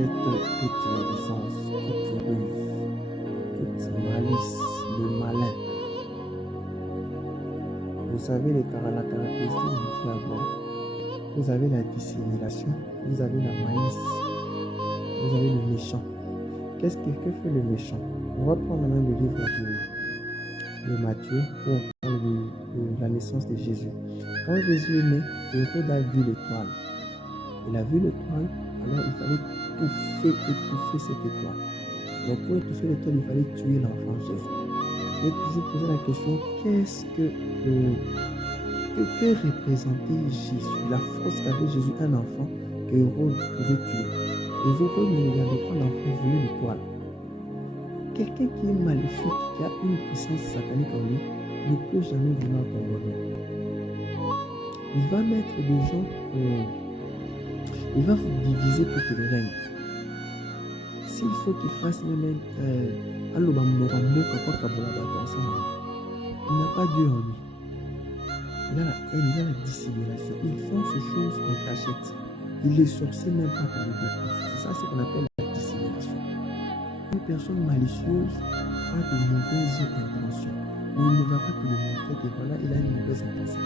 rejette toute médisance, toute ruse, toute malice, le malin. Vous savez la caractéristique du diable. Vous avez la dissimulation, vous avez la malice, vous avez le méchant. Que fait le méchant? On va prendre même le livre de Matthieu pour parler de la naissance de Jésus. Quand Jésus est né, Hérode a vu l'étoile. Il a vu l'étoile, alors il fallait étouffer cette étoile. Donc pour étouffer l'étoile, il fallait tuer l'enfant Jésus. Il est toujours posé la question, que représentait Jésus? La force qu'avait Jésus, un enfant que Hérode pouvait tuer. Et Hérode ne regardait pas l'enfant, voulait l'étoile. Quelqu'un qui est maléfique, qui a une puissance satanique en lui, ne peut jamais vouloir ton bonheur. Il va mettre des gens, il va vous diviser pour que le règne. S'il faut qu'il fasse même il n'a pas Dieu en lui. Il a la haine, il a la dissimulation. Ils font ces choses en cachette. Il les sorciers même pas pour les découvrir. C'est ça ce qu'on appelle la dissimulation. Une personne malicieuse a de mauvaises intentions, mais il ne va pas te le montrer que voilà, il a une mauvaise intention.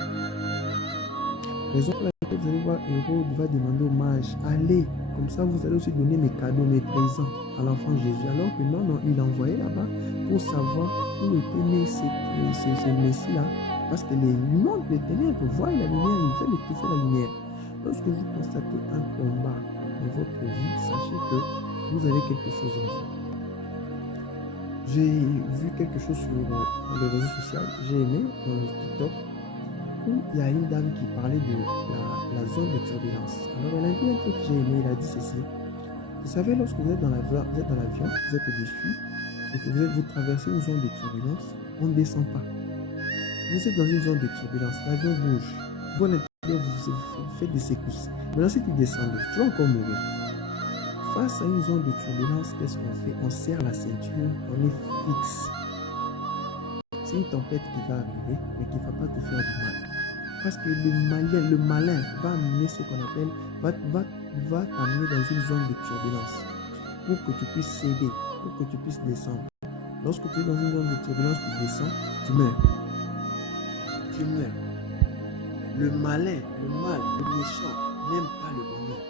Raison pour laquelle vous allez voir Hérode va demander aux mages, allez, comme ça vous allez aussi donner mes cadeaux, mes présents à l'enfant Jésus. Alors que non, il envoyait là-bas pour savoir où était né ce Messie-là. Parce que les mondes des ténèbres voient la lumière, ils veulent étouffer la lumière. Lorsque vous constatez un combat dans votre vie, sachez que vous avez quelque chose en vous. J'ai vu quelque chose sur les réseaux sociaux, j'ai aimé TikTok, où il y a une dame qui parlait de la zone de turbulence. Alors elle a dit un truc que j'ai aimé, elle a dit ceci. Vous savez, lorsque vous êtes dans l'avion, vous êtes au-dessus, et que vous traversez une zone de turbulence, on ne descend pas. Vous êtes dans une zone de turbulence, l'avion bouge. Vous, à l'intérieur, vous faites des secousses. Maintenant, si tu descends, tu vas encore mourir. Face à une zone de turbulence, qu'est-ce qu'on fait? On serre la ceinture, on est fixe. C'est une tempête qui va arriver, mais qui ne va pas te faire du mal. Parce que le malin va amener ce qu'on appelle, va t'amener dans une zone de turbulence pour que tu puisses céder, pour que tu puisses descendre. Lorsque tu es dans une zone de turbulence, tu descends, tu meurs. Tu meurs. Le malin, le mal, le méchant n'aime pas le bonheur.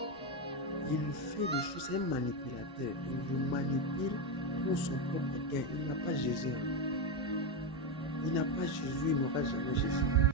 Il fait des choses, c'est un manipulateur. Il vous manipule pour son propre gain. Il n'a pas Jésus. Il n'a pas Jésus, il n'aura jamais Jésus.